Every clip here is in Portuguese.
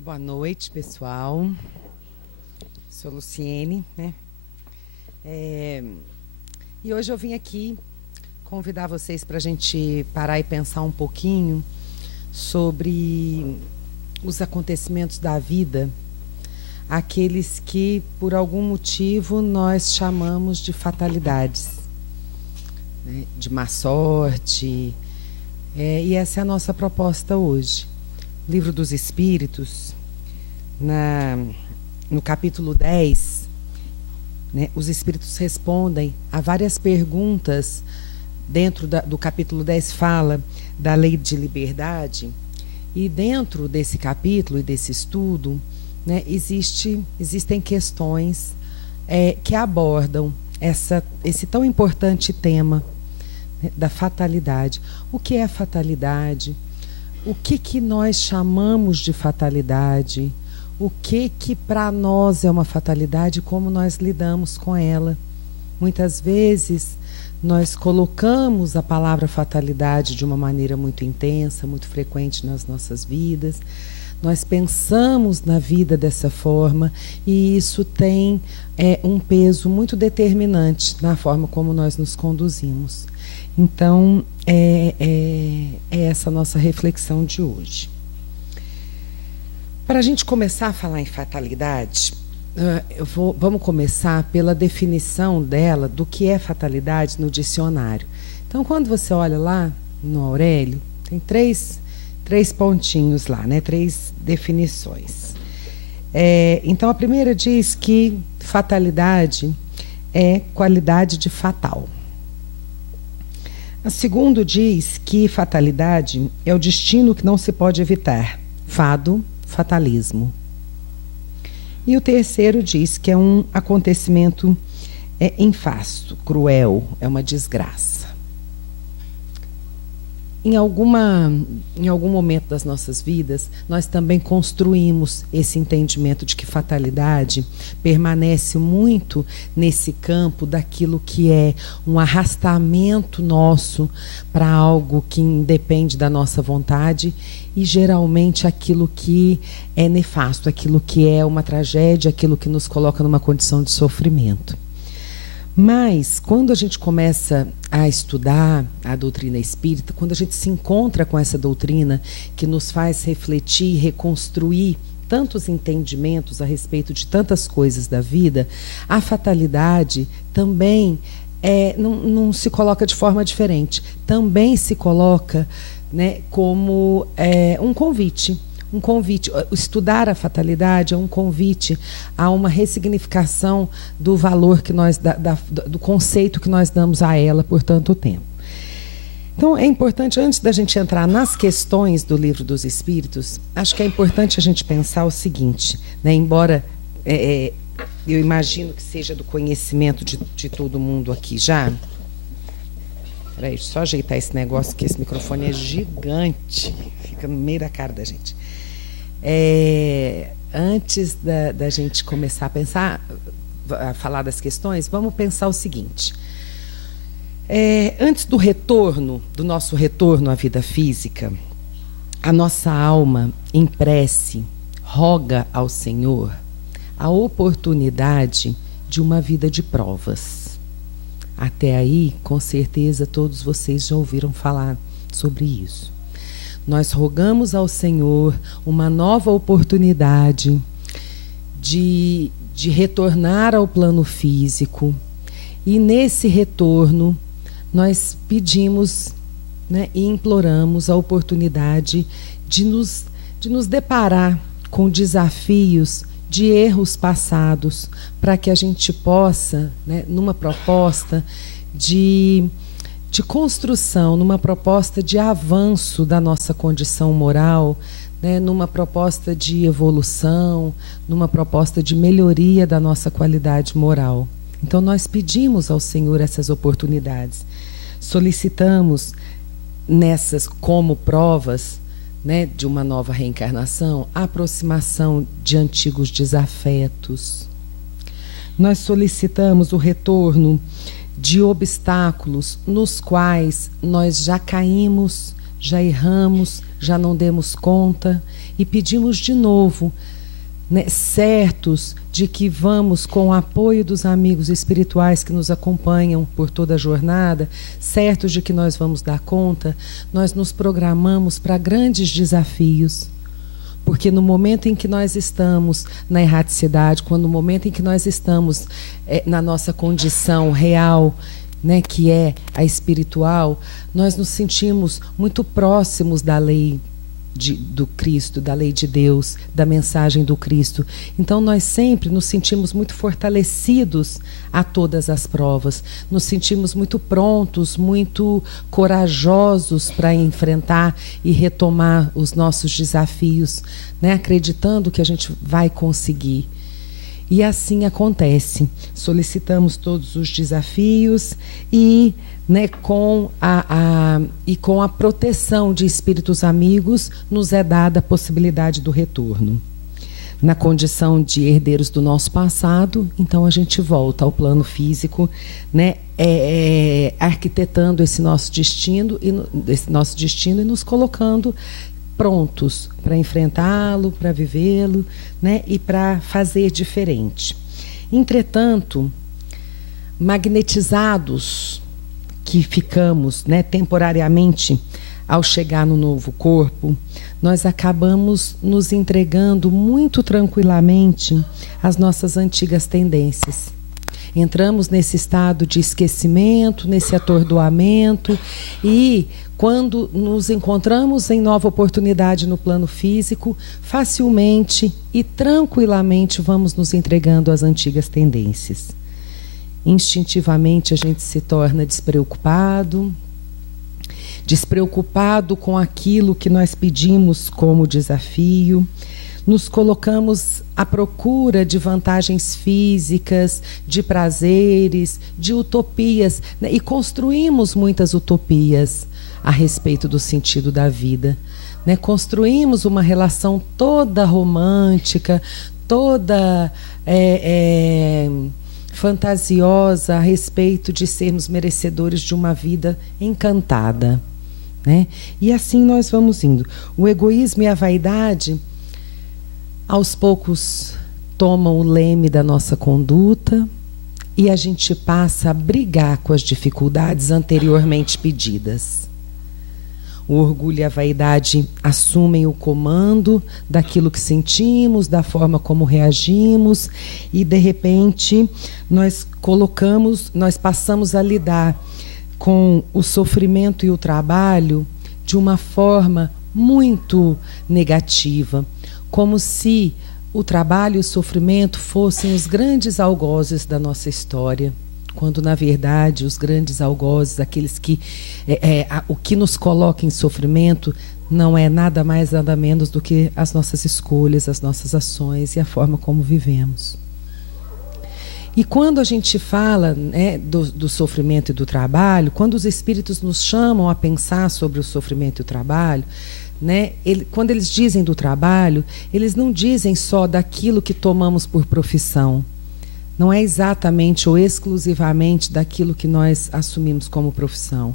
Boa noite, pessoal. Sou Luciene, né? E hoje eu vim aqui convidar vocês para a gente parar e pensar um pouquinho sobre os acontecimentos da vida, aqueles que, por algum motivo, nós chamamos de fatalidades, né? De má sorte. E essa é a nossa proposta hoje. O Livro dos Espíritos, no capítulo 10, né, os Espíritos respondem a várias perguntas. Dentro do capítulo 10 fala da lei de liberdade, e dentro desse capítulo e desse estudo, né, existem questões que abordam esse tão importante tema, né, da fatalidade. O que é fatalidade? O que nós chamamos de fatalidade? O que para nós é uma fatalidade e como nós lidamos com ela? Muitas vezes nós colocamos a palavra fatalidade de uma maneira muito intensa, muito frequente nas nossas vidas. Nós pensamos na vida dessa forma e isso tem um peso muito determinante na forma como nós nos conduzimos. Então, é essa a nossa reflexão de hoje. Para a gente começar a falar em fatalidade, vamos começar pela definição dela, do que é fatalidade no dicionário. Então, quando você olha lá no Aurélio, tem três pontinhos lá, né? 3 definições. Então, a primeira diz que fatalidade é qualidade de fatal. A segunda diz que fatalidade é o destino que não se pode evitar. Fado, fatalismo. E o terceiro diz que é um acontecimento infasto, cruel, é uma desgraça. Em algum momento das nossas vidas, nós também construímos esse entendimento de que fatalidade permanece muito nesse campo daquilo que é um arrastamento nosso para algo que independe da nossa vontade e geralmente aquilo que é nefasto, aquilo que é uma tragédia, aquilo que nos coloca numa condição de sofrimento. Mas, quando a gente começa a estudar a doutrina espírita, quando a gente se encontra com essa doutrina que nos faz refletir, reconstruir tantos entendimentos a respeito de tantas coisas da vida, a fatalidade também não se coloca de forma diferente. Também se coloca, né, como um convite. Um convite. Estudar a fatalidade é um convite a uma ressignificação do valor que nós do conceito que nós damos a ela por tanto tempo. Então, é importante, antes da gente entrar nas questões do Livro dos Espíritos, acho que é importante a gente pensar o seguinte, né? Embora eu imagino que seja do conhecimento de todo mundo aqui já. Peraí, deixa eu só ajeitar esse negócio, que esse microfone é gigante, fica no meio da cara da gente. Antes da gente começar a pensar, a falar das questões, vamos pensar o seguinte. Antes do nosso retorno à vida física, a nossa alma, em prece, roga ao Senhor a oportunidade de uma vida de provas. Até aí, com certeza, todos vocês já ouviram falar sobre isso. Nós rogamos ao Senhor uma nova oportunidade de retornar ao plano físico. E nesse retorno, nós pedimos, né, e imploramos a oportunidade de nos deparar com desafios de erros passados, para que a gente possa, né, numa proposta de construção, numa proposta de avanço da nossa condição moral, né, numa proposta de evolução, numa proposta de melhoria da nossa qualidade moral. Então, nós pedimos ao Senhor essas oportunidades. Solicitamos nessas como provas, né, de uma nova reencarnação, a aproximação de antigos desafetos. Nós solicitamos o retorno de obstáculos nos quais nós já caímos, já erramos, já não demos conta e pedimos de novo, né, certos de que vamos, com o apoio dos amigos espirituais que nos acompanham por toda a jornada, certos de que nós vamos dar conta, nós nos programamos para grandes desafios. Porque no momento em que nós estamos na erraticidade, quando no momento em que nós estamos na nossa condição real, né, que é a espiritual, nós nos sentimos muito próximos da lei do Cristo, da lei de Deus, da mensagem do Cristo. Então nós sempre nos sentimos muito fortalecidos a todas as provas, nos sentimos muito prontos, muito corajosos para enfrentar e retomar os nossos desafios, né? Acreditando que a gente vai conseguir. E assim acontece. Solicitamos todos os desafios e, né, com a proteção de espíritos amigos, nos é dada a possibilidade do retorno. Na condição de herdeiros do nosso passado, então a gente volta ao plano físico, né, arquitetando esse nosso destino e nos colocando prontos para enfrentá-lo, para vivê-lo, né, e para fazer diferente. Entretanto, magnetizados que ficamos, né, temporariamente ao chegar no novo corpo, nós acabamos nos entregando muito tranquilamente às nossas antigas tendências. Entramos nesse estado de esquecimento, nesse atordoamento, e quando nos encontramos em nova oportunidade no plano físico, facilmente e tranquilamente vamos nos entregando às antigas tendências. Instintivamente a gente se torna despreocupado com aquilo que nós pedimos como desafio. Nos colocamos à procura de vantagens físicas, de prazeres, de utopias, né? E construímos muitas utopias a respeito do sentido da vida, né? Construímos uma relação toda romântica, toda fantasiosa a respeito de sermos merecedores de uma vida encantada, né? E assim nós vamos indo. O egoísmo e a vaidade, aos poucos, tomam o leme da nossa conduta e a gente passa a brigar com as dificuldades anteriormente pedidas. O orgulho e a vaidade assumem o comando daquilo que sentimos, da forma como reagimos, e de repente nós passamos a lidar com o sofrimento e o trabalho de uma forma muito negativa, como se o trabalho e o sofrimento fossem os grandes algozes da nossa história, quando na verdade os grandes algozes, aqueles que o que nos coloca em sofrimento, não é nada mais nada menos do que as nossas escolhas, as nossas ações e a forma como vivemos. E quando a gente fala, né, do sofrimento e do trabalho, quando os espíritos nos chamam a pensar sobre o sofrimento e o trabalho, né, quando eles dizem do trabalho, eles não dizem só daquilo que tomamos por profissão. Não é exatamente ou exclusivamente daquilo que nós assumimos como profissão.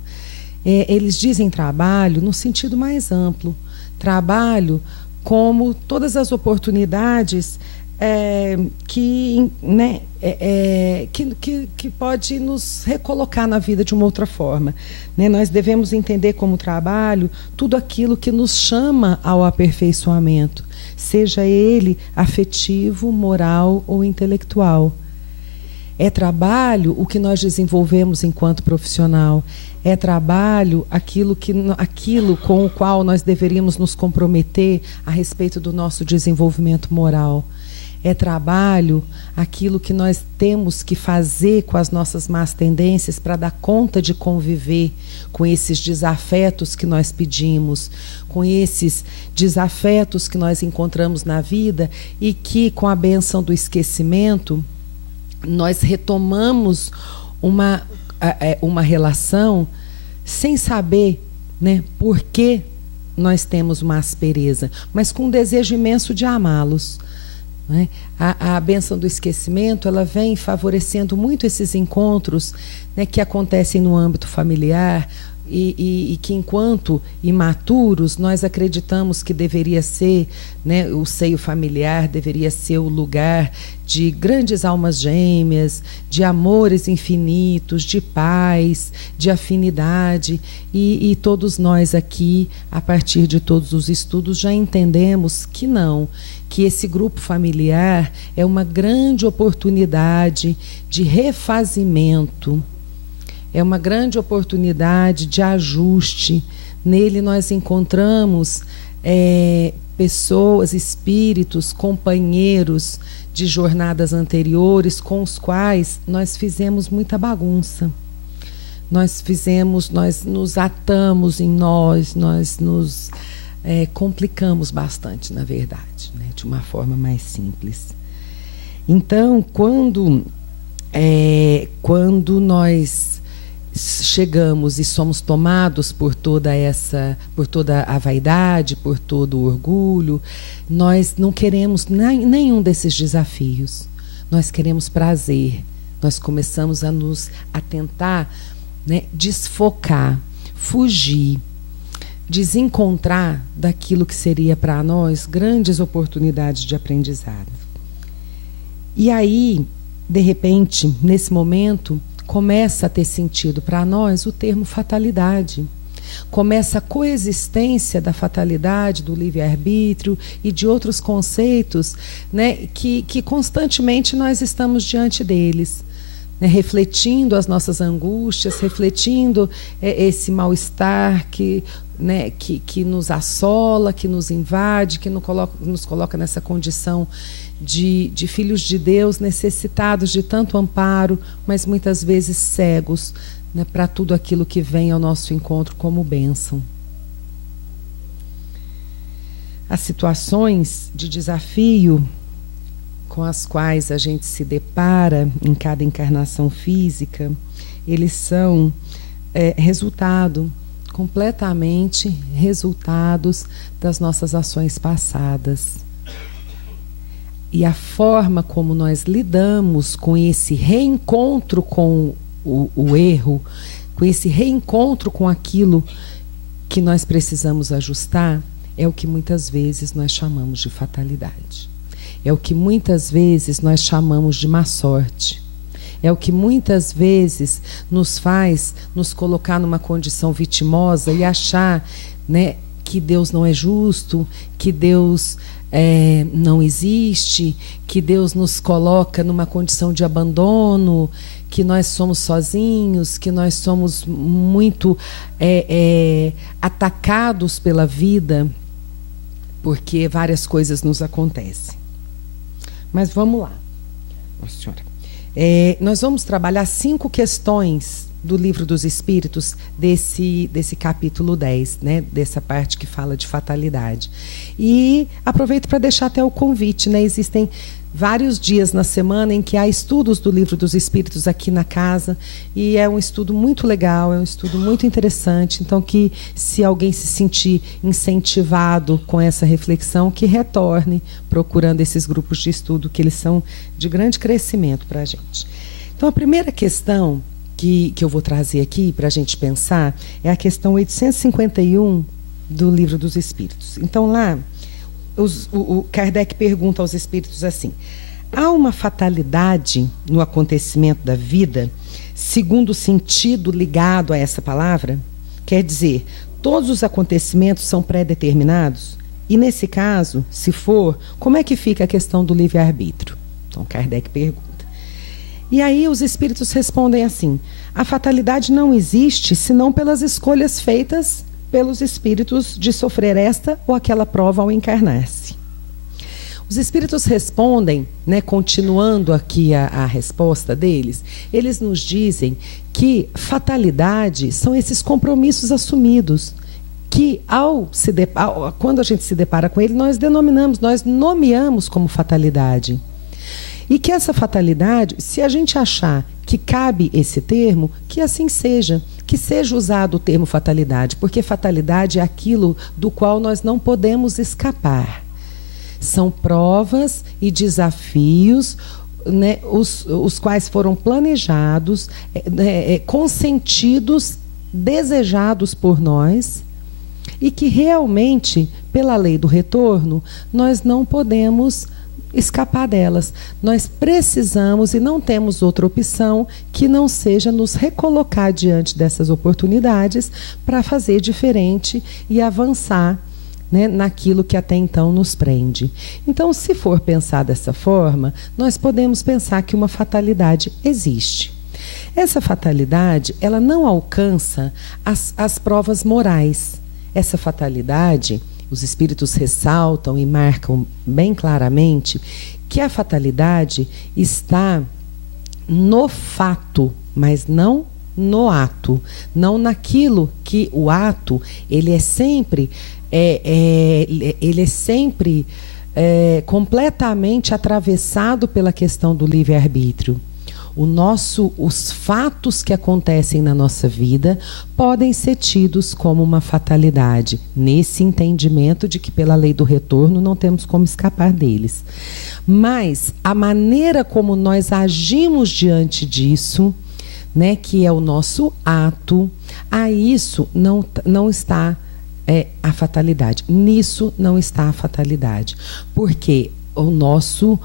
Eles dizem trabalho no sentido mais amplo. Trabalho como todas as oportunidades que pode nos recolocar na vida de uma outra forma, né? Nós devemos entender como trabalho tudo aquilo que nos chama ao aperfeiçoamento, seja ele afetivo, moral ou intelectual. É trabalho o que nós desenvolvemos enquanto profissional. É trabalho aquilo com o qual nós deveríamos nos comprometer a respeito do nosso desenvolvimento moral. É trabalho aquilo que nós temos que fazer com as nossas más tendências para dar conta de conviver com esses desafetos que nós pedimos, com esses desafetos que nós encontramos na vida e que, com a bênção do esquecimento, nós retomamos uma relação sem saber, né, por que nós temos uma aspereza, mas com um desejo imenso de amá-los. Né? A bênção do esquecimento, ela vem favorecendo muito esses encontros, né, que acontecem no âmbito familiar, e que, enquanto imaturos, nós acreditamos que deveria ser, né, o seio familiar deveria ser o lugar de grandes almas gêmeas, de amores infinitos, de paz, de afinidade. E todos nós aqui, a partir de todos os estudos, já entendemos que não, que esse grupo familiar é uma grande oportunidade de refazimento. É uma grande oportunidade de ajuste. Nele nós encontramos pessoas, espíritos, companheiros de jornadas anteriores com os quais nós fizemos muita bagunça. Nós nos atamos em nós nos complicamos bastante, na verdade, né, de uma forma mais simples. Então, quando nós chegamos e somos tomados por toda a vaidade, por todo o orgulho, nós não queremos nenhum desses desafios. Nós queremos prazer. Nós começamos a tentar, né, desfocar, fugir, desencontrar daquilo que seria para nós grandes oportunidades de aprendizado. E aí, de repente, nesse momento, começa a ter sentido para nós o termo fatalidade. Começa a coexistência da fatalidade, do livre-arbítrio e de outros conceitos, né, que constantemente nós estamos diante deles, né, refletindo as nossas angústias, refletindo esse mal-estar que nos assola, que nos invade, que nos coloca nessa condição de filhos de Deus necessitados de tanto amparo, mas muitas vezes cegos, né, para tudo aquilo que vem ao nosso encontro como bênção. As situações de desafio com as quais a gente se depara em cada encarnação física, eles são completamente resultados das nossas ações passadas. E a forma como nós lidamos com esse reencontro com o erro, com esse reencontro com aquilo que nós precisamos ajustar, é o que muitas vezes nós chamamos de fatalidade. É o que muitas vezes nós chamamos de má sorte. É o que muitas vezes nos faz nos colocar numa condição vitimosa e achar, né, que Deus não é justo, que Deus não existe, que Deus nos coloca numa condição de abandono, que nós somos sozinhos, que nós somos muito atacados pela vida, porque várias coisas nos acontecem. Mas vamos lá. Nossa Senhora. Nós vamos trabalhar 5 questões do Livro dos Espíritos, desse capítulo 10, né, dessa parte que fala de fatalidade. E aproveito para deixar até o convite, né, existem vários dias na semana em que há estudos do Livro dos Espíritos aqui na casa, e é um estudo muito legal, é um estudo muito interessante, então que se alguém se sentir incentivado com essa reflexão, que retorne procurando esses grupos de estudo, que eles são de grande crescimento para a gente. Então, a primeira questão que eu vou trazer aqui para a gente pensar é a questão 851 do Livro dos Espíritos. Então, lá, o Kardec pergunta aos espíritos assim: há uma fatalidade no acontecimento da vida, segundo o sentido ligado a essa palavra? Quer dizer, todos os acontecimentos são pré-determinados? E, nesse caso, se for, como é que fica a questão do livre-arbítrio? Então, Kardec pergunta. E aí os espíritos respondem assim: a fatalidade não existe senão pelas escolhas feitas pelos espíritos de sofrer esta ou aquela prova ao encarnar-se. Os espíritos respondem, né, continuando aqui a resposta deles, eles nos dizem que fatalidade são esses compromissos assumidos, que quando a gente se depara com ele, nós nomeamos como fatalidade. E que essa fatalidade, se a gente achar que cabe esse termo, que assim seja, que seja usado o termo fatalidade, porque fatalidade é aquilo do qual nós não podemos escapar. São provas e desafios, né, os quais foram planejados, consentidos desejados por nós e que realmente, pela lei do retorno, nós não podemos escapar delas. Nós precisamos e não temos outra opção que não seja nos recolocar diante dessas oportunidades para fazer diferente e avançar, né, naquilo que até então nos prende. Então, se for pensar dessa forma, nós podemos pensar que uma fatalidade existe. Essa fatalidade, ela não alcança as provas morais. Essa fatalidade, os espíritos ressaltam e marcam bem claramente que a fatalidade está no fato, mas não no ato. Não naquilo que o ato, ele é sempre completamente atravessado pela questão do livre-arbítrio. Os fatos que acontecem na nossa vida podem ser tidos como uma fatalidade, nesse entendimento de que pela lei do retorno não temos como escapar deles. Mas a maneira como nós agimos diante disso, né, que é o nosso ato, a isso não está a fatalidade. Nisso não está a fatalidade. Porque o nosso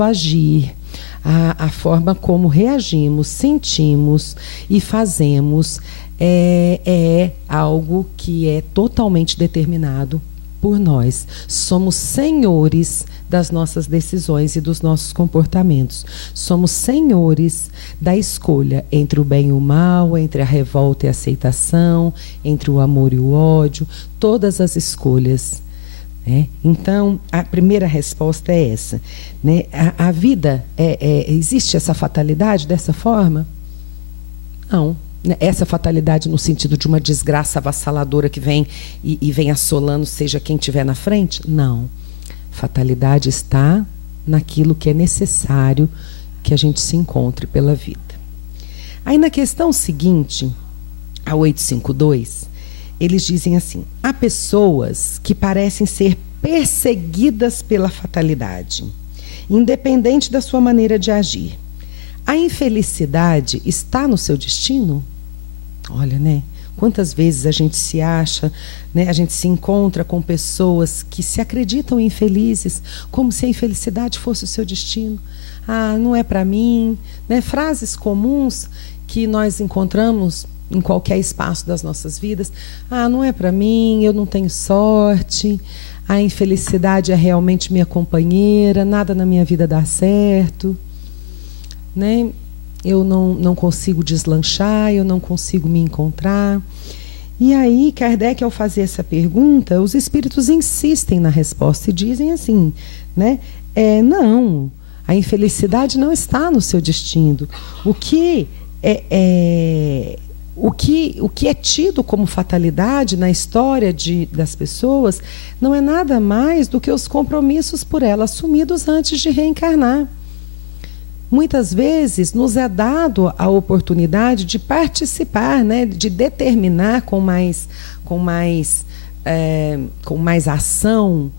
agir, a forma como reagimos, sentimos e fazemos é algo que é totalmente determinado por nós. Somos senhores das nossas decisões e dos nossos comportamentos. Somos senhores da escolha entre o bem e o mal, entre a revolta e a aceitação, entre o amor e o ódio, todas as escolhas. Então, a primeira resposta é essa, né? A vida, existe essa fatalidade dessa forma? Não. Essa fatalidade no sentido de uma desgraça avassaladora que vem e vem assolando, seja quem estiver na frente? Não. Fatalidade está naquilo que é necessário que a gente se encontre pela vida. Aí na questão seguinte, a 852, eles dizem assim: há pessoas que parecem ser perseguidas pela fatalidade, independente da sua maneira de agir. A infelicidade está no seu destino? Olha, né? Quantas vezes a gente se acha, né? A gente se encontra com pessoas que se acreditam infelizes, como se a infelicidade fosse o seu destino. Ah, não é para mim, né? Frases comuns que nós encontramos em qualquer espaço das nossas vidas. Ah, não é para mim, eu não tenho sorte, a infelicidade é realmente minha companheira, nada na minha vida dá certo, né? Eu não consigo deslanchar, eu não consigo me encontrar. E aí, Kardec, ao fazer essa pergunta, os espíritos insistem na resposta e dizem assim, né? Não, a infelicidade não está no seu destino. O que é tido como fatalidade na história das pessoas não é nada mais do que os compromissos por ela assumidos antes de reencarnar. Muitas vezes nos é dado a oportunidade de participar, né, de determinar com mais ação,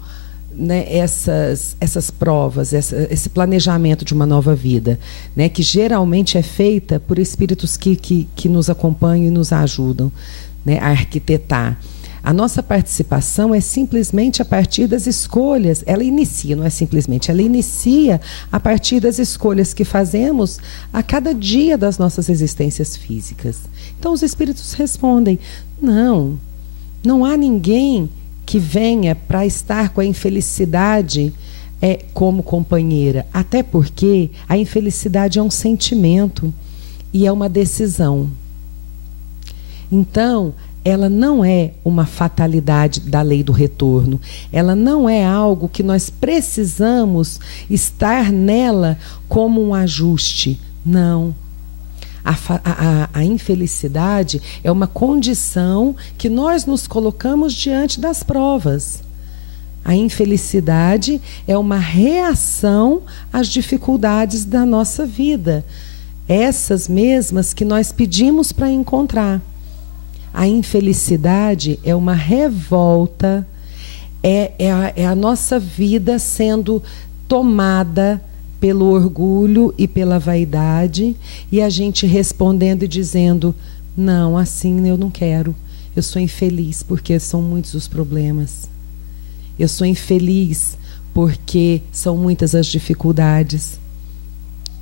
né, essas provas, esse planejamento de uma nova vida, né, que geralmente é feita por espíritos que nos acompanham e nos ajudam, né, a arquitetar. A nossa participação é simplesmente a partir das escolhas. Ela inicia, não é simplesmente, ela inicia a partir das escolhas que fazemos a cada dia das nossas existências físicas. Então os espíritos respondem: não há ninguém que venha para estar com a infelicidade como companheira. Até porque a infelicidade é um sentimento e é uma decisão. Então, ela não é uma fatalidade da lei do retorno. Ela não é algo que nós precisamos estar nela como um ajuste. Não. A infelicidade é uma condição que nós nos colocamos diante das provas. A infelicidade é uma reação às dificuldades da nossa vida. Essas mesmas que nós pedimos para encontrar. A infelicidade é uma revolta, é a nossa vida sendo tomada pelo orgulho e pela vaidade, e a gente respondendo e dizendo: Não, assim eu não quero. Eu sou infeliz porque são muitos os problemas. Eu sou infeliz porque são muitas as dificuldades.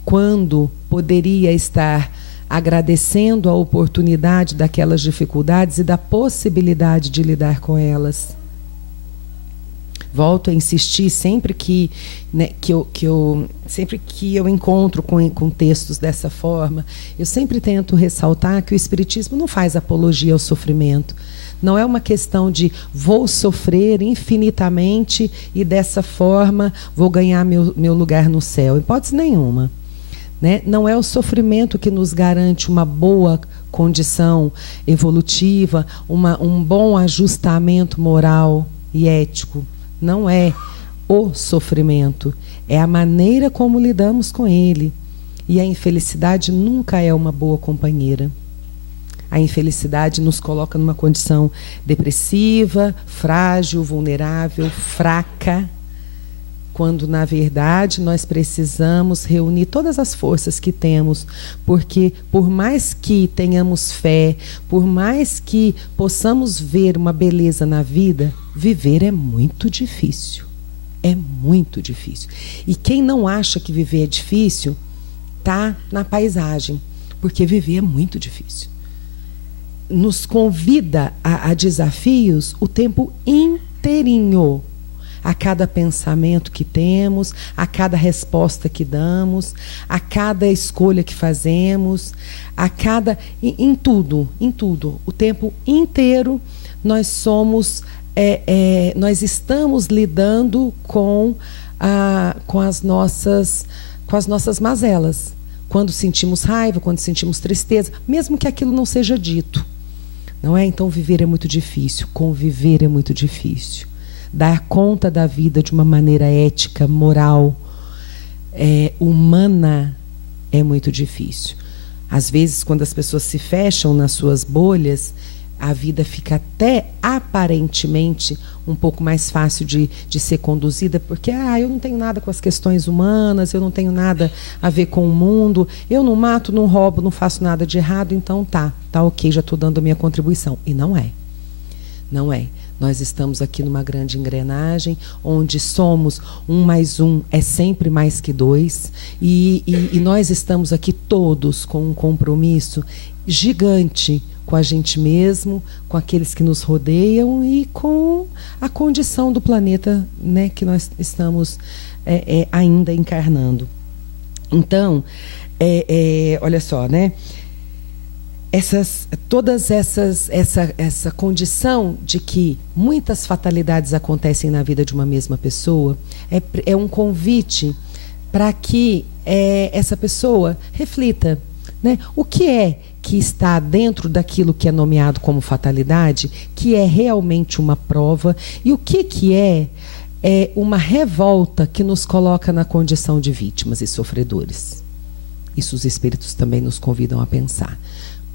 Quando poderia estar agradecendo a oportunidade daquelas dificuldades e da possibilidade de lidar com elas. Volto a insistir sempre que, né, sempre que eu encontro com textos dessa forma, eu sempre tento ressaltar que o Espiritismo não faz apologia ao sofrimento. Não é uma questão de vou sofrer infinitamente e dessa forma vou ganhar meu lugar no céu. Hipótese nenhuma. Né? Não é o sofrimento que nos garante uma boa condição evolutiva, um bom ajustamento moral e ético. Não é o sofrimento, é a maneira como lidamos com ele. E a infelicidade nunca é uma boa companheira. A infelicidade nos coloca numa condição depressiva, frágil, vulnerável, fraca, quando, na verdade, nós precisamos reunir todas as forças que temos, porque, por mais que tenhamos fé, por mais que possamos ver uma beleza na vida, viver é muito difícil. É muito difícil. E quem não acha que viver é difícil, está na paisagem, porque viver é muito difícil. Nos convida a desafios o tempo inteirinho. A cada pensamento que temos, a cada resposta que damos, a cada escolha que fazemos, em tudo, o tempo inteiro nós estamos lidando com as nossas mazelas. Quando sentimos raiva, quando sentimos tristeza, mesmo que aquilo não seja dito. Não é? Então viver é muito difícil, conviver é muito difícil. Dar conta da vida de uma maneira ética, moral, humana, é muito difícil. Às vezes, quando as pessoas se fecham nas suas bolhas, a vida fica até aparentemente um pouco mais fácil de ser conduzida, porque eu não tenho nada com as questões humanas, eu não tenho nada a ver com o mundo, eu não mato, não roubo, não faço nada de errado, então tá ok, já estou dando a minha contribuição. E não é. Não é. Nós estamos aqui numa grande engrenagem, onde somos 1 mais 1 é sempre mais que 2, e nós estamos aqui todos com um compromisso gigante com a gente mesmo, com aqueles que nos rodeiam e com a condição do planeta, né, que nós estamos ainda encarnando. Então, olha só, né? Essa condição de que muitas fatalidades acontecem na vida de uma mesma pessoa é um convite para que essa pessoa reflita, né? O que é que está dentro daquilo que é nomeado como fatalidade, que é realmente uma prova, e o que é uma revolta que nos coloca na condição de vítimas e sofredores. Isso os espíritos também nos convidam a pensar.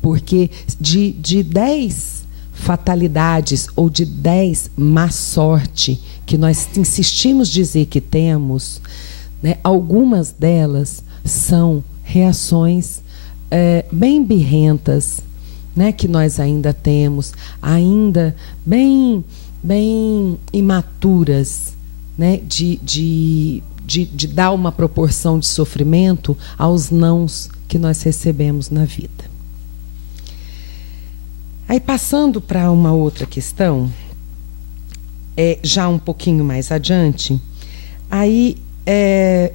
Porque de 10 fatalidades ou de 10 má sorte que nós insistimos dizer que temos, né, algumas delas são reações bem birrentas, né, que nós ainda temos, ainda bem imaturas, né, de dar uma proporção de sofrimento aos nãos que nós recebemos na vida. Aí, passando para uma outra questão, já um pouquinho mais adiante, aí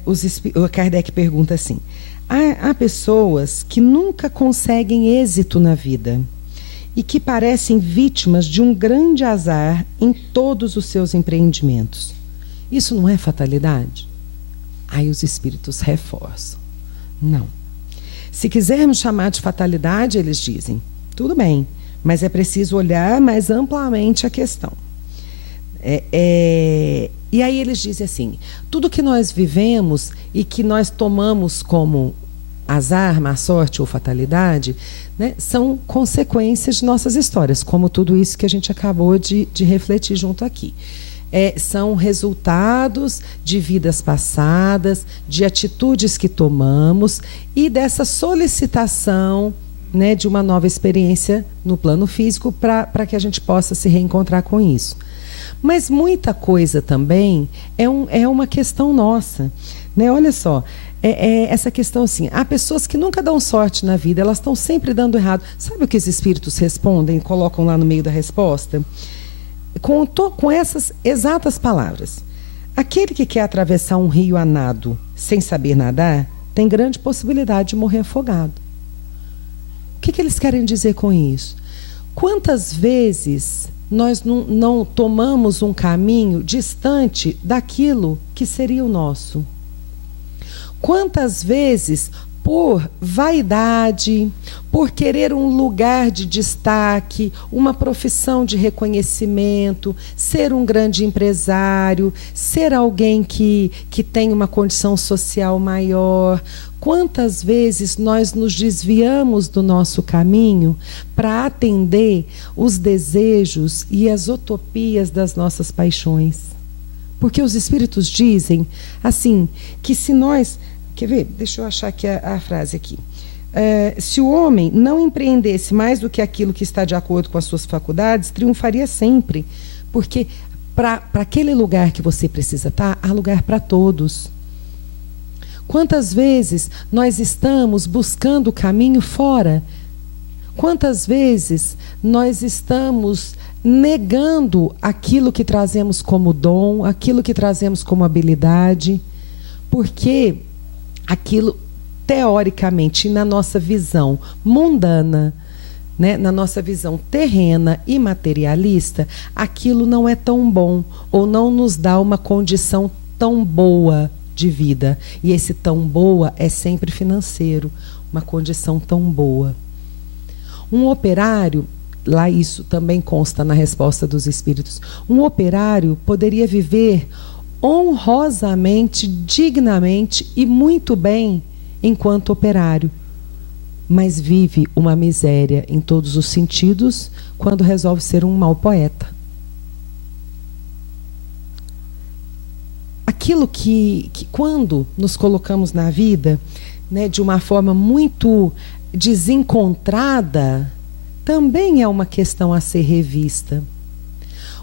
o Kardec pergunta assim: há pessoas que nunca conseguem êxito na vida e que parecem vítimas de um grande azar em todos os seus empreendimentos. Isso não é fatalidade? Aí os espíritos reforçam: não. Se quisermos chamar de fatalidade, eles dizem, tudo bem, mas é preciso olhar mais amplamente a questão. E aí eles dizem assim: tudo que nós vivemos e que nós tomamos como azar, má sorte ou fatalidade, né, são consequências de nossas histórias, como tudo isso que a gente acabou de refletir junto aqui. São resultados de vidas passadas, de atitudes que tomamos e dessa solicitação né, de uma nova experiência no plano físico para que a gente possa se reencontrar com isso. Mas muita coisa também é uma questão nossa, né? Olha só, essa questão assim, há pessoas que nunca dão sorte na vida, elas estão sempre dando errado. Sabe o que os espíritos respondem, colocam lá no meio da resposta? Com essas exatas palavras. Aquele que quer atravessar um rio a nado sem saber nadar, tem grande possibilidade de morrer afogado. O que eles querem dizer com isso? Quantas vezes nós não tomamos um caminho distante daquilo que seria o nosso? Quantas vezes, por vaidade, por querer um lugar de destaque, uma profissão de reconhecimento, ser um grande empresário, ser alguém que tem uma condição social maior, quantas vezes nós nos desviamos do nosso caminho para atender os desejos e as utopias das nossas paixões? Porque os espíritos dizem assim, que se nós... Quer ver? Deixa eu achar aqui a frase aqui. Se o homem não empreendesse mais do que aquilo que está de acordo com as suas faculdades, triunfaria sempre. Porque para aquele lugar que você precisa estar, há lugar para todos. Quantas vezes nós estamos buscando o caminho fora? Quantas vezes nós estamos negando aquilo que trazemos como dom, aquilo que trazemos como habilidade? Porque aquilo, teoricamente, na nossa visão mundana, né, na nossa visão terrena e materialista, aquilo não é tão bom ou não nos dá uma condição tão boa de vida. E esse tão boa é sempre financeiro, uma condição tão boa. Um operário, lá isso também consta na resposta dos espíritos, um operário poderia viver honrosamente, dignamente e muito bem enquanto operário, mas vive uma miséria em todos os sentidos quando resolve ser um mau poeta. Aquilo que quando nos colocamos na vida, né, de uma forma muito desencontrada, também é uma questão a ser revista.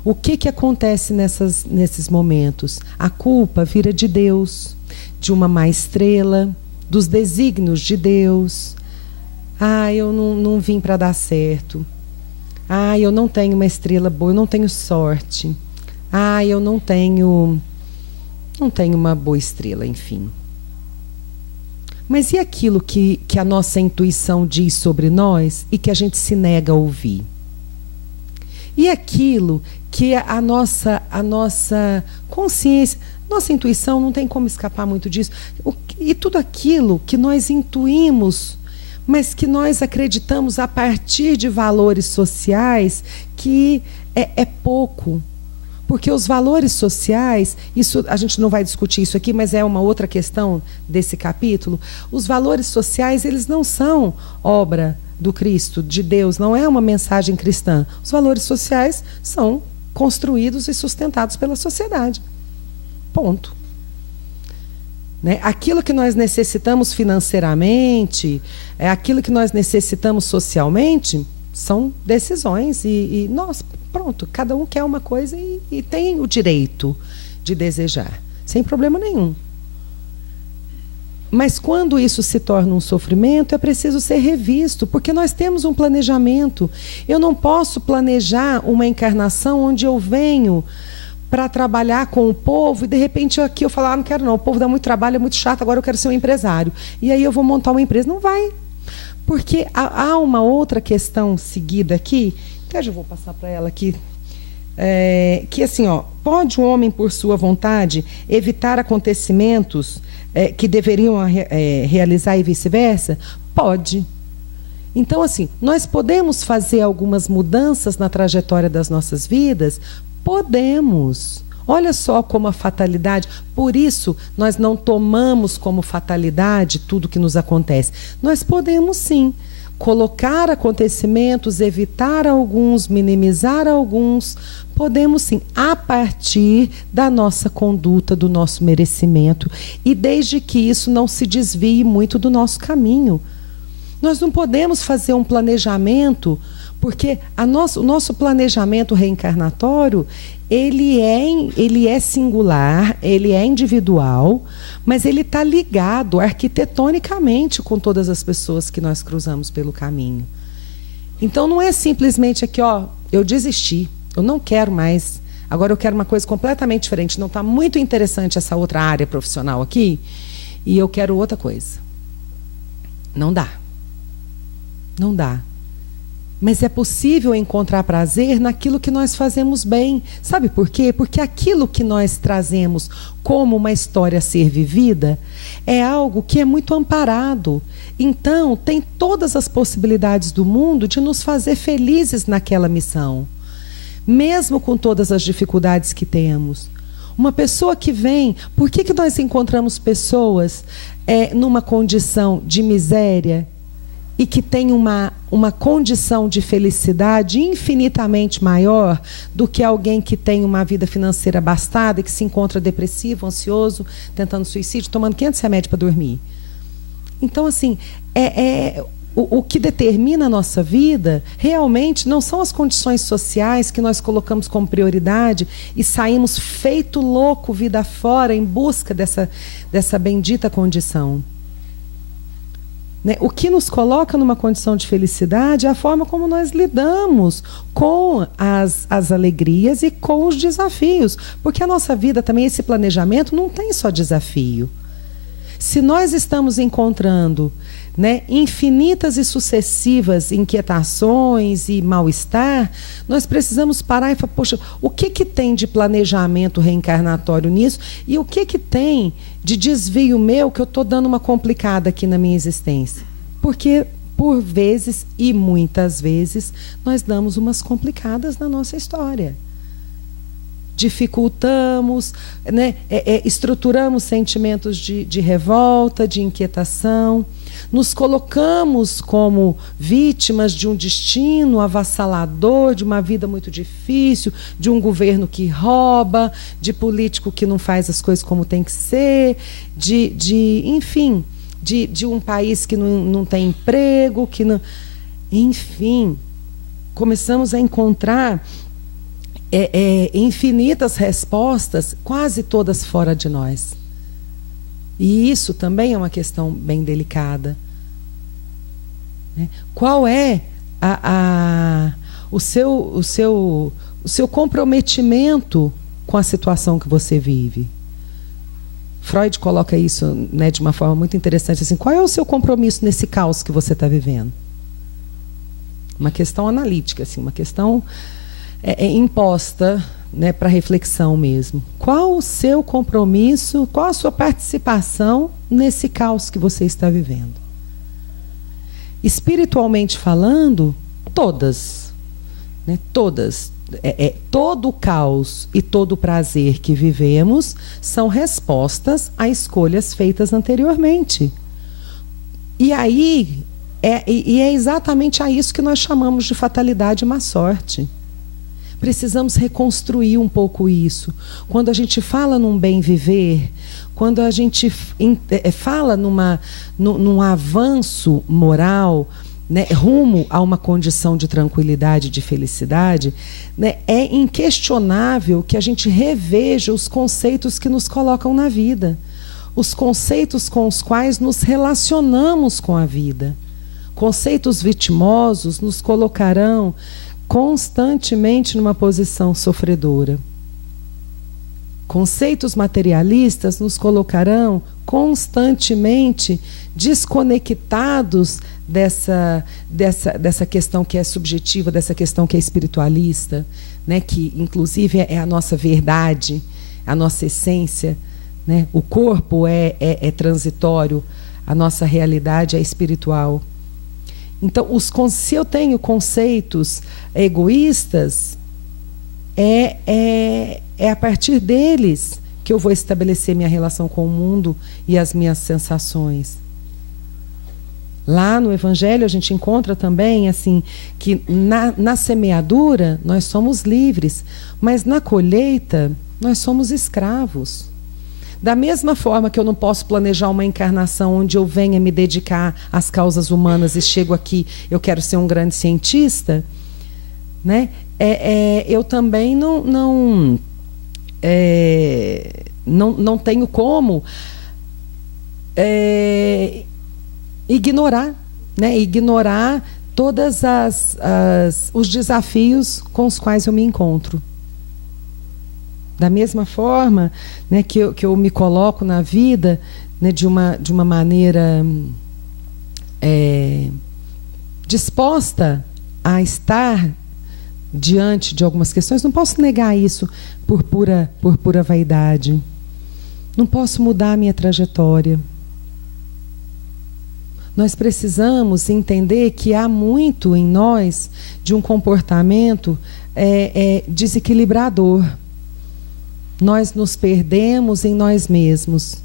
O que acontece nesses momentos? A culpa vira de Deus, de uma má estrela, dos desígnios de Deus. Eu não vim para dar certo. Eu não tenho uma estrela boa, eu não tenho sorte. Eu não tenho uma boa estrela, enfim. Mas e aquilo que a nossa intuição diz sobre nós e que a gente se nega a ouvir? E aquilo que a nossa consciência, nossa intuição, não tem como escapar muito disso. E tudo aquilo que nós intuímos, mas que nós acreditamos a partir de valores sociais, que é pouco. Porque os valores sociais, isso a gente não vai discutir isso aqui, mas é uma outra questão desse capítulo. Os valores sociais, eles não são obra do Cristo, de Deus, não é uma mensagem cristã. Os valores sociais são construídos e sustentados pela sociedade. Ponto. Né? Aquilo que nós necessitamos financeiramente, aquilo que nós necessitamos socialmente, são decisões e nós, pronto, cada um quer uma coisa e tem o direito de desejar, sem problema nenhum. Mas quando isso se torna um sofrimento, é preciso ser revisto, porque nós temos um planejamento. Eu não posso planejar uma encarnação onde eu venho para trabalhar com o povo e, de repente, aqui eu falo, não quero não, o povo dá muito trabalho, é muito chato, agora eu quero ser um empresário. E aí eu vou montar uma empresa. Não vai. Porque há uma outra questão seguida aqui, que eu já vou passar para ela aqui, que assim, pode o homem, por sua vontade, evitar acontecimentos que deveriam realizar e vice-versa? Pode. Então, assim, nós podemos fazer algumas mudanças na trajetória das nossas vidas? Podemos. Olha só como a fatalidade... Por isso, nós não tomamos como fatalidade tudo que nos acontece. Nós podemos, sim, colocar acontecimentos, evitar alguns, minimizar alguns. Podemos, sim, a partir da nossa conduta, do nosso merecimento. E desde que isso não se desvie muito do nosso caminho. Nós não podemos fazer um planejamento, porque o nosso planejamento reencarnatório, ele é singular, ele é individual, mas ele está ligado arquitetonicamente com todas as pessoas que nós cruzamos pelo caminho. Então não é simplesmente aqui, ó, eu desisti, eu não quero mais, agora eu quero uma coisa completamente diferente, não está muito interessante essa outra área profissional aqui, e eu quero outra coisa. Não dá. Não dá. Mas é possível encontrar prazer naquilo que nós fazemos bem. Sabe por quê? Porque aquilo que nós trazemos como uma história a ser vivida é algo que é muito amparado. Então, tem todas as possibilidades do mundo de nos fazer felizes naquela missão. Mesmo com todas as dificuldades que temos. Uma pessoa que vem... Por que nós encontramos pessoas numa condição de miséria e que tem uma condição de felicidade infinitamente maior do que alguém que tem uma vida financeira abastada e que se encontra depressivo, ansioso, tentando suicídio, tomando 500 remédios para dormir? Então, assim, o que determina a nossa vida realmente não são as condições sociais que nós colocamos como prioridade e saímos feito louco vida fora em busca dessa bendita condição. O que nos coloca numa condição de felicidade é a forma como nós lidamos com as alegrias e com os desafios. Porque a nossa vida também, esse planejamento, não tem só desafio. Se nós estamos encontrando infinitas e sucessivas inquietações e mal-estar, nós precisamos parar e falar, poxa, o que tem de planejamento reencarnatório nisso? E o que tem de desvio meu que eu estou dando uma complicada aqui na minha existência? Porque, por vezes, e muitas vezes, nós damos umas complicadas na nossa história. Dificultamos, estruturamos sentimentos de revolta, de inquietação, nos colocamos como vítimas de um destino avassalador, de uma vida muito difícil, de um governo que rouba, de político que não faz as coisas como tem que ser, enfim, de um país que não tem emprego, que não... Enfim, começamos a encontrar infinitas respostas, quase todas fora de nós. E isso também é uma questão bem delicada. Qual é o seu comprometimento com a situação que você vive? Freud coloca isso de uma forma muito interessante. Assim, qual é o seu compromisso nesse caos que você está vivendo? Uma questão analítica, assim, uma questão imposta para reflexão mesmo. Qual o seu compromisso, qual a sua participação nesse caos que você está vivendo? Espiritualmente falando, todas. Todas. Todo o caos e todo o prazer que vivemos são respostas a escolhas feitas anteriormente. E aí, é exatamente a isso que nós chamamos de fatalidade e má sorte. Precisamos reconstruir um pouco isso. Quando a gente fala num bem viver, quando a gente fala num avanço moral, rumo a uma condição de tranquilidade, de felicidade, é inquestionável que a gente reveja os conceitos que nos colocam na vida, os conceitos com os quais nos relacionamos com a vida. Conceitos vitimosos nos colocarão constantemente numa posição sofredora. Conceitos materialistas nos colocarão constantemente desconectados dessa questão que é subjetiva, dessa questão que é espiritualista, que inclusive é a nossa verdade, a nossa essência. O corpo é transitório, a nossa realidade é espiritual. Então, se eu tenho conceitos egoístas, é a partir deles que eu vou estabelecer minha relação com o mundo e as minhas sensações. Lá no Evangelho a gente encontra também assim, que na semeadura nós somos livres, mas na colheita nós somos escravos. Da mesma forma que eu não posso planejar uma encarnação onde eu venha me dedicar às causas humanas e chego aqui, eu quero ser um grande cientista, né? Eu também não tenho como ignorar, né? Ignorar todos os desafios com os quais eu me encontro. Da mesma forma, né, que eu me coloco na vida, né, de uma maneira disposta a estar diante de algumas questões, não posso negar isso por pura vaidade. Não posso mudar a minha trajetória. Nós precisamos entender que há muito em nós de um comportamento desequilibrador. Nós nos perdemos em nós mesmos.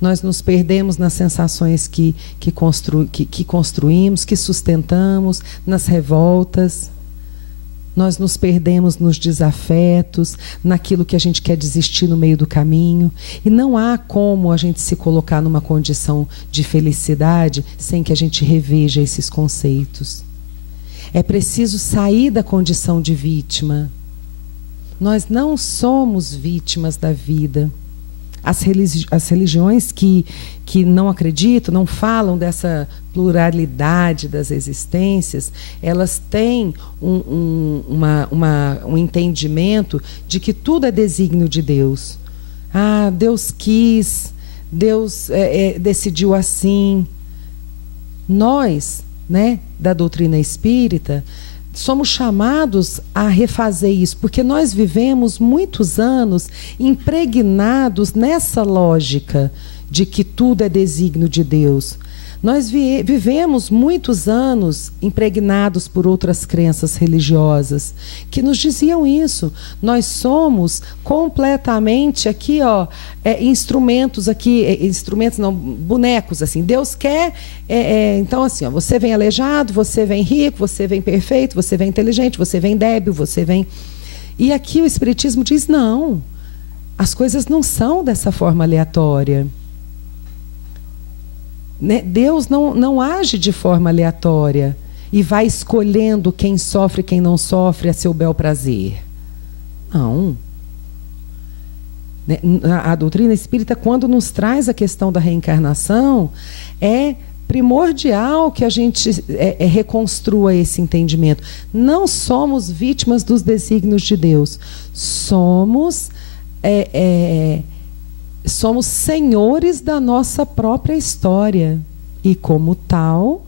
Nós nos perdemos nas sensações que construímos, que sustentamos, nas revoltas. Nós nos perdemos nos desafetos, naquilo que a gente quer desistir no meio do caminho. E não há como a gente se colocar numa condição de felicidade sem que a gente reveja esses conceitos. É preciso sair da condição de vítima. Nós não somos vítimas da vida. As religiões que não acreditam, não falam dessa pluralidade das existências, elas têm um entendimento de que tudo é desígnio de Deus. Ah, Deus quis, Deus decidiu assim. Nós, né, da doutrina espírita, somos chamados a refazer isso, porque nós vivemos muitos anos impregnados nessa lógica de que tudo é desígnio de Deus. Nós vivemos muitos anos impregnados por outras crenças religiosas que nos diziam isso. Nós somos completamente aqui, instrumentos aqui, instrumentos não, bonecos assim. Deus quer, então assim, você vem aleijado, você vem rico, você vem perfeito, você vem inteligente, você vem débil, você vem. E aqui o Espiritismo diz não. As coisas não são dessa forma aleatória. Né? Deus não age de forma aleatória e vai escolhendo quem sofre e quem não sofre a seu bel prazer. Não. Né? A doutrina espírita, quando nos traz a questão da reencarnação, é primordial que a gente reconstrua esse entendimento. Não somos vítimas dos desígnios de Deus. Somos senhores da nossa própria história e, como tal,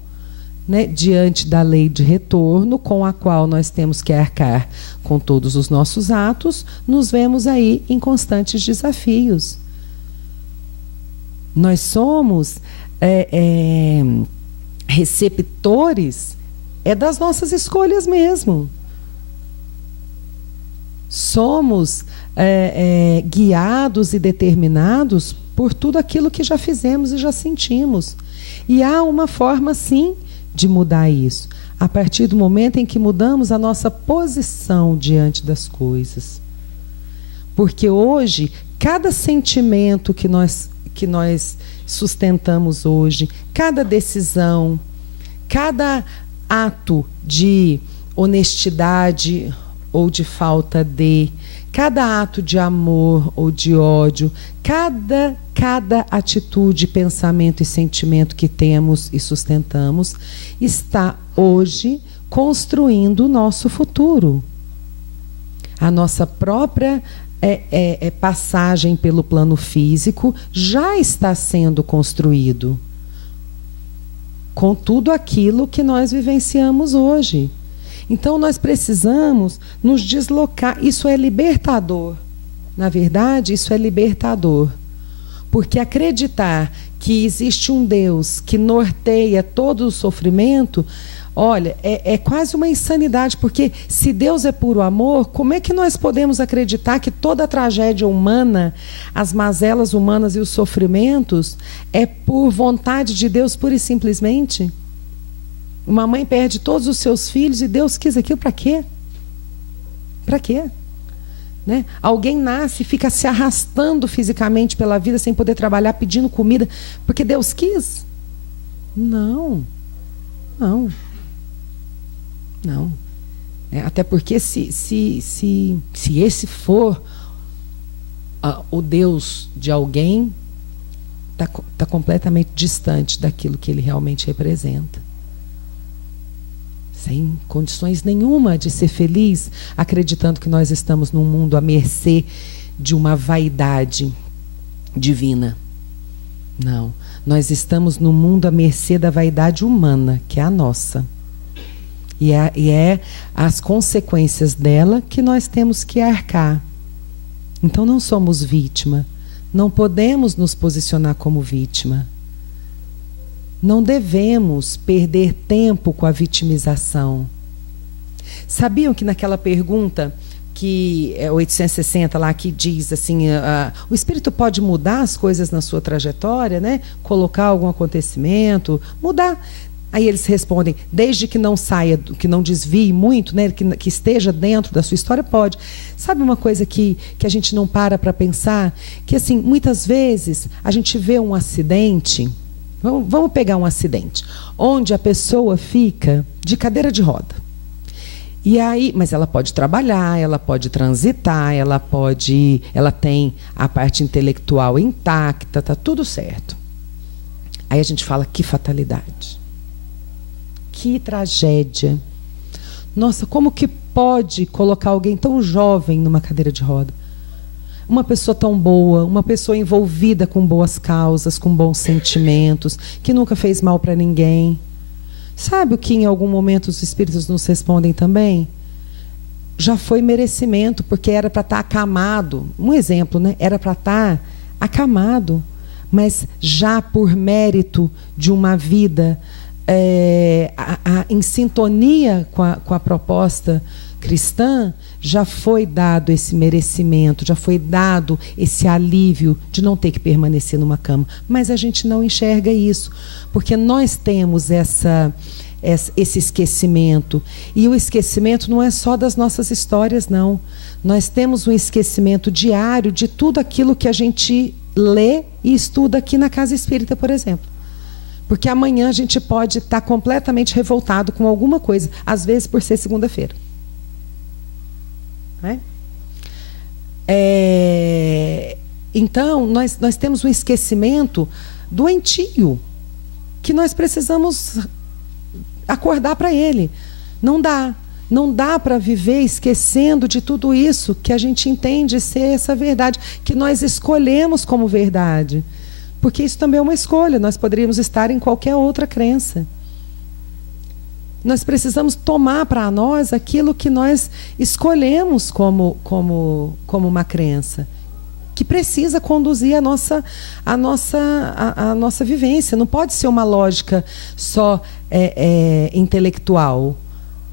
né, diante da lei de retorno, com a qual nós temos que arcar com todos os nossos atos, nos vemos aí em constantes desafios. Nós somos receptores das nossas escolhas mesmo. Somos guiados e determinados por tudo aquilo que já fizemos e já sentimos. E há uma forma, sim, de mudar isso. A partir do momento em que mudamos a nossa posição diante das coisas. Porque hoje, cada sentimento que nós sustentamos hoje, cada decisão, cada ato de honestidade ou de falta de, cada ato de amor ou de ódio, cada atitude, pensamento e sentimento que temos e sustentamos está hoje construindo o nosso futuro. A nossa própria passagem pelo plano físico já está sendo construído com tudo aquilo que nós vivenciamos hoje. Então, nós precisamos nos deslocar. Isso é libertador. Na verdade, isso é libertador. Porque acreditar que existe um Deus que norteia todo o sofrimento, olha, é quase uma insanidade. Porque se Deus é puro amor, como é que nós podemos acreditar que toda a tragédia humana, as mazelas humanas e os sofrimentos, é por vontade de Deus pura e simplesmente? Uma mãe perde todos os seus filhos e Deus quis aquilo para quê? Para quê? Né? Alguém nasce e fica se arrastando fisicamente pela vida sem poder trabalhar, pedindo comida, porque Deus quis? Não. Não. Não. Até porque se esse for o Deus de alguém, está completamente distante daquilo que ele realmente representa. Sem condições nenhuma de ser feliz, acreditando que nós estamos num mundo à mercê de uma vaidade divina. Não. Nós estamos no mundo à mercê da vaidade humana, que é a nossa. E é as consequências dela que nós temos que arcar. Então não somos vítima. Não podemos nos posicionar como vítima. Não devemos perder tempo com a vitimização. Sabiam que naquela pergunta que é 860 lá, que diz assim, o Espírito pode mudar as coisas na sua trajetória, né? Colocar algum acontecimento, mudar. Aí eles respondem, desde que não saia, que não desvie muito, né? Que esteja dentro da sua história, pode. Sabe uma coisa que a gente não para pensar? Que assim, muitas vezes a gente vê um acidente. Vamos pegar um acidente, onde a pessoa fica de cadeira de roda. E aí, mas ela pode trabalhar, ela pode transitar, ela tem a parte intelectual intacta, está tudo certo. Aí a gente fala, que fatalidade. Que tragédia. Nossa, como que pode colocar alguém tão jovem numa cadeira de roda? Uma pessoa tão boa, uma pessoa envolvida com boas causas, com bons sentimentos, que nunca fez mal para ninguém. Sabe o que em algum momento os espíritos nos respondem também? Já foi merecimento, porque era para estar acamado. Um exemplo, né? Era para estar acamado, mas já por mérito de uma vida em sintonia com a proposta cristã, já foi dado esse merecimento, já foi dado esse alívio de não ter que permanecer numa cama. Mas a gente não enxerga isso, porque nós temos esse esquecimento. E o esquecimento não é só das nossas histórias, não. Nós temos um esquecimento diário de tudo aquilo que a gente lê e estuda aqui na Casa Espírita, por exemplo. Porque amanhã a gente pode estar completamente revoltado com alguma coisa, às vezes por ser segunda-feira. Então, nós temos um esquecimento doentio, que nós precisamos acordar para ele. Não dá para viver esquecendo de tudo isso que a gente entende ser essa verdade, que nós escolhemos como verdade. Porque isso também é uma escolha, nós poderíamos estar em qualquer outra crença. Nós precisamos tomar para nós aquilo que nós escolhemos como uma crença, que precisa conduzir a nossa vivência. Não pode ser uma lógica só intelectual.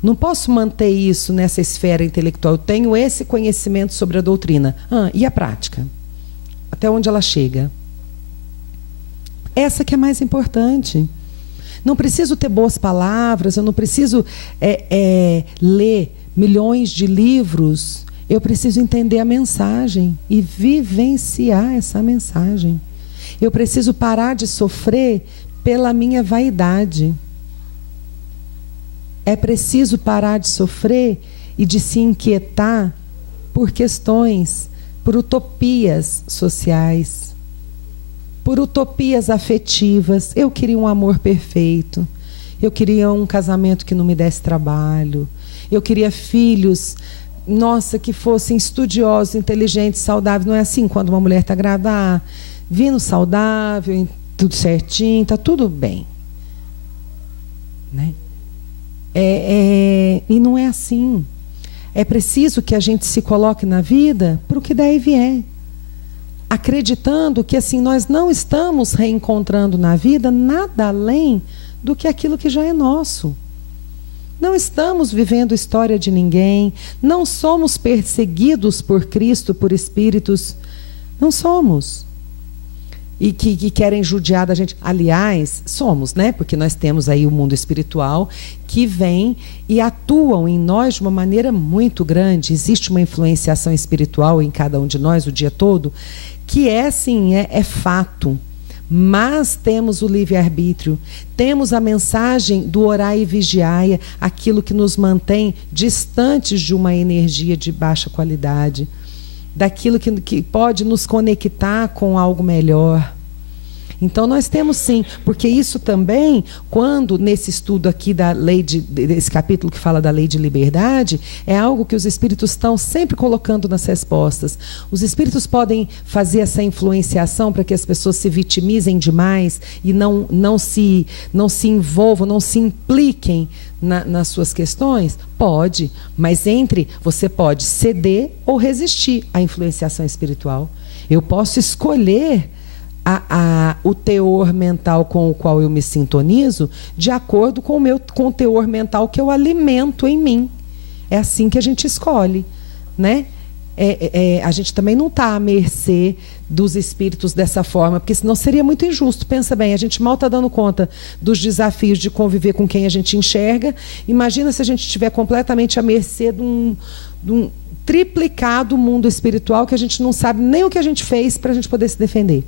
Não posso manter isso nessa esfera intelectual. Eu tenho esse conhecimento sobre a doutrina. E a prática? Até onde ela chega? Essa que é mais importante. Não preciso ter boas palavras, eu não preciso ler milhões de livros. Eu preciso entender a mensagem e vivenciar essa mensagem. Eu preciso parar de sofrer pela minha vaidade. É preciso parar de sofrer e de se inquietar por questões, por utopias sociais, por utopias afetivas. Eu queria um amor perfeito. Eu queria um casamento que não me desse trabalho. Eu queria filhos, que fossem estudiosos, inteligentes, saudáveis. Não é assim quando uma mulher está grávida, vindo saudável, tudo certinho, está tudo bem. Né? E não é assim. É preciso que a gente se coloque na vida para o que der e vier. Acreditando que assim nós não estamos reencontrando na vida nada além do que aquilo que já é nosso. Não estamos vivendo história de ninguém, não somos perseguidos por Cristo, por espíritos, não somos. e que querem judiar da gente. Aliás, somos, né? Porque nós temos aí o mundo espiritual que vem e atuam em nós de uma maneira muito grande. Existe uma influenciação espiritual em cada um de nós o dia todo, que é, sim, é fato. Mas temos o livre-arbítrio, temos a mensagem do orai e vigiai, aquilo que nos mantém distantes de uma energia de baixa qualidade, daquilo que pode nos conectar com algo melhor. Então nós temos sim, porque isso também, quando nesse estudo aqui da lei desse capítulo que fala da lei de liberdade, é algo que os espíritos estão sempre colocando nas respostas. Os espíritos podem fazer essa influenciação para que as pessoas se vitimizem demais e não se envolvam, não se impliquem nas suas questões? Pode, mas você pode ceder ou resistir à influenciação espiritual. Eu posso escolher o teor mental com o qual eu me sintonizo de acordo com o teor mental que eu alimento em mim. É assim que a gente escolhe, né? A gente também não está à mercê dos espíritos dessa forma, porque senão seria muito injusto. Pensa bem, a gente mal está dando conta dos desafios de conviver com quem a gente enxerga. Imagina se a gente estiver completamente à mercê de um triplicado mundo espiritual que a gente não sabe nem o que a gente fez para a gente poder se defender.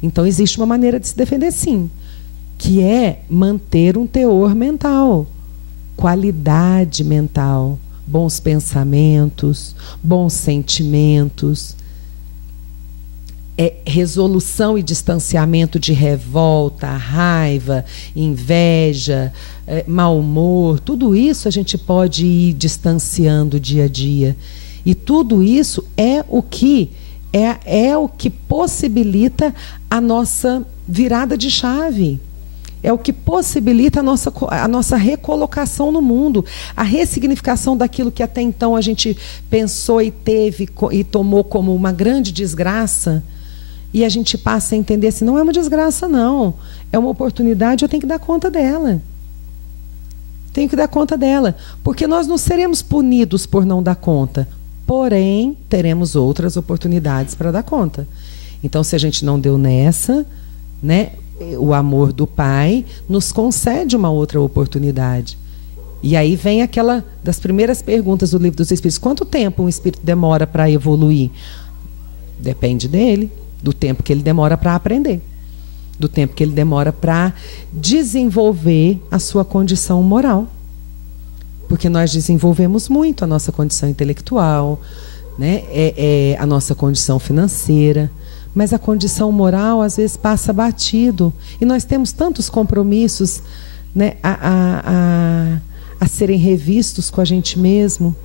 Então, existe uma maneira de se defender, sim, que é manter um teor mental, qualidade mental, bons pensamentos, bons sentimentos, resolução e distanciamento de revolta, raiva, inveja, mau humor. Tudo isso a gente pode ir distanciando dia a dia. E tudo isso é o que possibilita a nossa virada de chave. É o que possibilita a nossa recolocação no mundo, a ressignificação daquilo que até então a gente pensou e teve e tomou como uma grande desgraça, e a gente passa a entender assim, não é uma desgraça não, é uma oportunidade, eu tenho que dar conta dela. Tenho que dar conta dela, porque nós não seremos punidos por não dar conta. Porém, teremos outras oportunidades para dar conta. Então, se a gente não deu nessa, né, o amor do Pai nos concede uma outra oportunidade. E aí vem aquela das primeiras perguntas do Livro dos Espíritos. Quanto tempo um espírito demora para evoluir? Depende dele, do tempo que ele demora para aprender, do tempo que ele demora para desenvolver a sua condição moral. Porque nós desenvolvemos muito a nossa condição intelectual, né? A nossa condição financeira, mas a condição moral às vezes passa batido. E nós temos tantos compromissos, né, a serem revistos com a gente mesmo.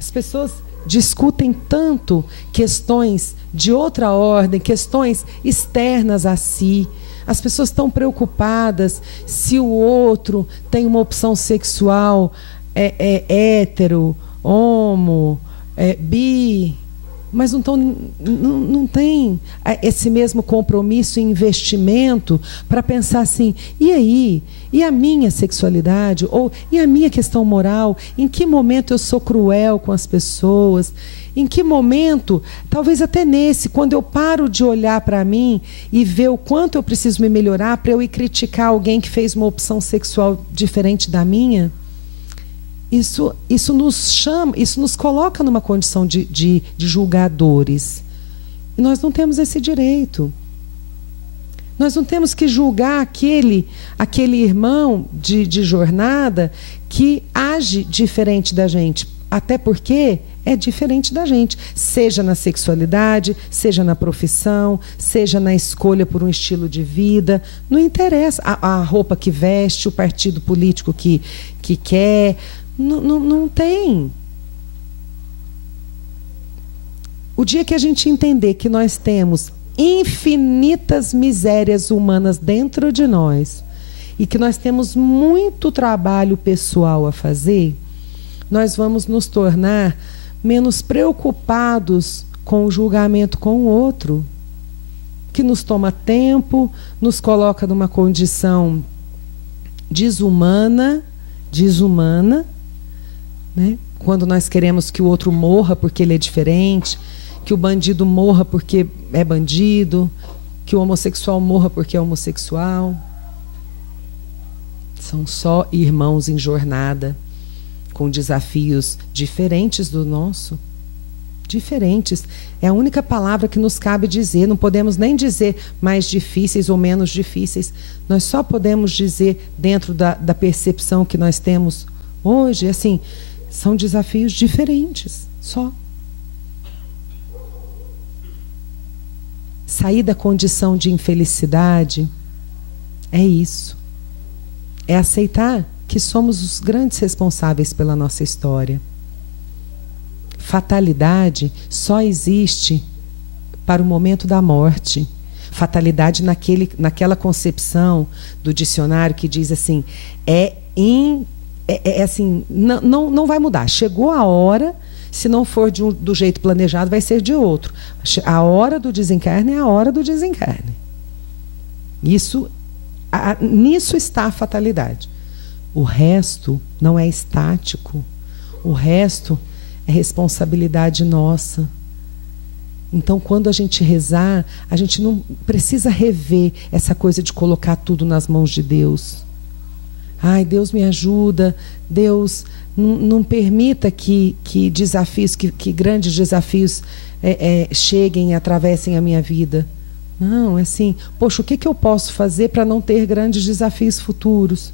As pessoas discutem tanto questões de outra ordem, questões externas a si. As pessoas estão preocupadas se o outro tem uma opção sexual hétero, homo, bi, mas não tem esse mesmo compromisso e investimento para pensar assim, e aí? E a minha sexualidade? Ou e a minha questão moral? Em que momento eu sou cruel com as pessoas? Em que momento, talvez até nesse, quando eu paro de olhar para mim e ver o quanto eu preciso me melhorar para eu ir criticar alguém que fez uma opção sexual diferente da minha? Isso nos chama, isso nos coloca numa condição de julgadores. E nós não temos esse direito. Nós não temos que julgar aquele irmão de jornada que age diferente da gente. Até porque é diferente da gente. Seja na sexualidade, seja na profissão, seja na escolha por um estilo de vida. Não interessa a roupa que veste, o partido político que quer. Não tem. O dia que a gente entender que nós temos infinitas misérias humanas dentro de nós e que nós temos muito trabalho pessoal a fazer, nós vamos nos tornar menos preocupados com o julgamento com o outro, que nos toma tempo, nos coloca numa condição desumana, né? Quando nós queremos que o outro morra porque ele é diferente, que o bandido morra porque é bandido, que o homossexual morra porque é homossexual. São só irmãos em jornada, com desafios diferentes do nosso. Diferentes. É a única palavra que nos cabe dizer. Não podemos nem dizer mais difíceis ou menos difíceis. Nós só podemos dizer, dentro da percepção que nós temos hoje, assim, são desafios diferentes. Só. Sair da condição de infelicidade é isso. É aceitar que somos os grandes responsáveis pela nossa história. Fatalidade só existe para o momento da morte. Fatalidade naquela concepção do dicionário que diz assim, assim, não vai mudar. Chegou a hora, se não for do jeito planejado, vai ser de outro. A hora do desencarne é a hora do desencarne. Nisso está a fatalidade. O resto não é estático. O resto é responsabilidade nossa. Então, quando a gente rezar, a gente não precisa rever essa coisa de colocar tudo nas mãos de Deus. Ai, Deus me ajuda, Deus não permita que desafios, que grandes desafios cheguem e atravessem a minha vida. Não, é assim, poxa, o que eu posso fazer para não ter grandes desafios futuros?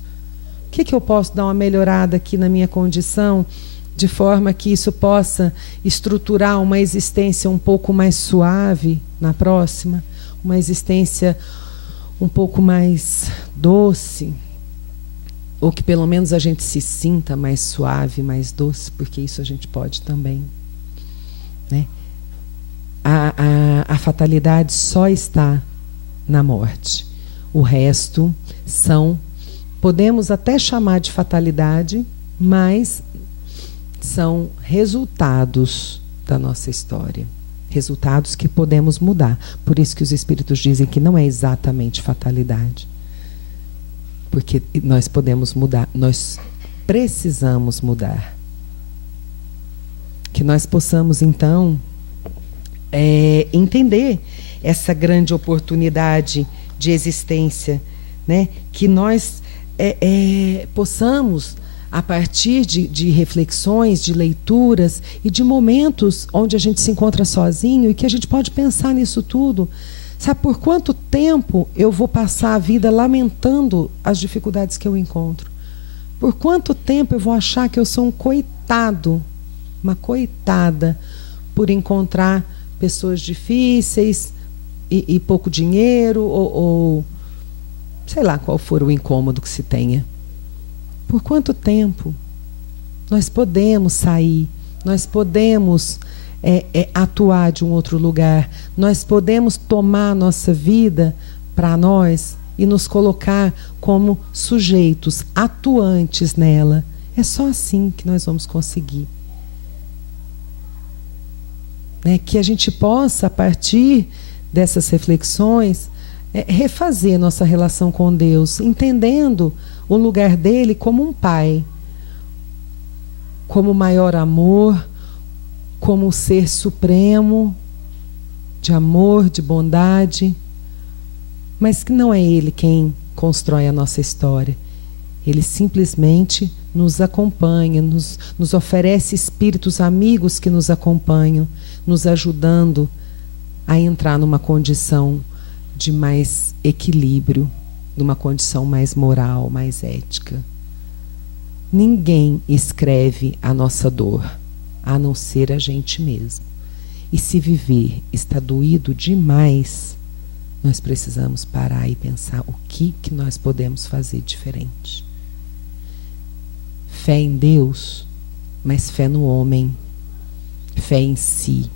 O que eu posso dar uma melhorada aqui na minha condição, de forma que isso possa estruturar uma existência um pouco mais suave na próxima, uma existência um pouco mais doce, ou que pelo menos a gente se sinta mais suave, mais doce, porque isso a gente pode também, né? A fatalidade só está na morte. O resto podemos até chamar de fatalidade, mas são resultados da nossa história. Resultados que podemos mudar. Por isso que os espíritos dizem que não é exatamente fatalidade. Porque nós podemos mudar, nós precisamos mudar. Que nós possamos, então, entender essa grande oportunidade de existência, né? Que nós possamos, a partir de reflexões, de leituras e de momentos onde a gente se encontra sozinho e que a gente pode pensar nisso tudo. Sabe por quanto tempo eu vou passar a vida lamentando as dificuldades que eu encontro? Por quanto tempo eu vou achar que eu sou um coitado, uma coitada, por encontrar pessoas difíceis e pouco dinheiro ou sei lá qual for o incômodo que se tenha? Por quanto tempo nós podemos sair, nós podemos atuar de um outro lugar, nós podemos tomar a nossa vida para nós e nos colocar como sujeitos atuantes nela. É só assim que nós vamos conseguir. Né? Que a gente possa, a partir dessas reflexões, refazer nossa relação com Deus, entendendo o lugar dele como um pai, como maior amor, como o ser supremo de amor, de bondade, mas que não é ele quem constrói a nossa história. Ele simplesmente nos acompanha, nos oferece espíritos amigos que nos acompanham, nos ajudando a entrar numa condição de mais equilíbrio, numa condição mais moral, mais ética. Ninguém escreve a nossa dor, a não ser a gente mesmo. E se viver está doído demais, nós precisamos parar e pensar o que nós podemos fazer diferente. Fé em Deus, mas fé no homem, fé em si.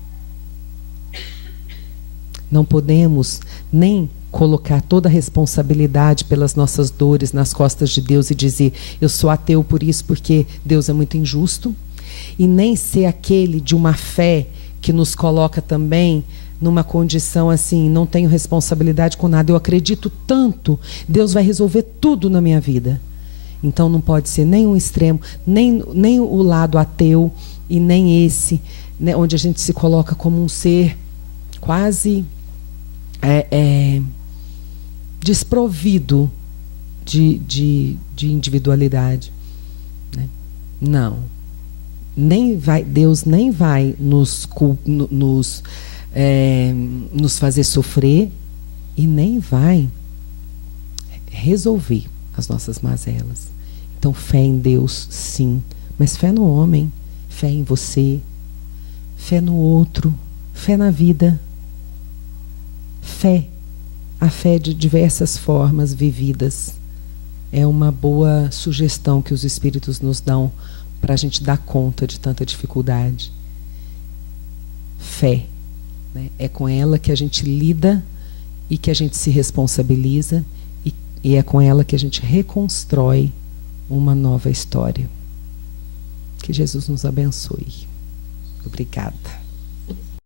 Não podemos nem colocar toda a responsabilidade pelas nossas dores nas costas de Deus e dizer, eu sou ateu por isso porque Deus é muito injusto, e nem ser aquele de uma fé que nos coloca também numa condição assim, não tenho responsabilidade com nada, eu acredito tanto, Deus vai resolver tudo na minha vida. Então não pode ser nem um extremo, nem o lado ateu, e nem esse, né, onde a gente se coloca como um ser quase desprovido de individualidade, né? Não. Deus nem vai nos fazer sofrer e nem vai resolver as nossas mazelas. Então, fé em Deus, sim, mas fé no homem, fé em você, fé no outro, fé na vida. Fé, a fé de diversas formas vividas, é uma boa sugestão que os Espíritos nos dão para a gente dar conta de tanta dificuldade. Fé, né? É com ela que a gente lida e que a gente se responsabiliza, e é com ela que a gente reconstrói uma nova história. Que Jesus nos abençoe. Obrigada.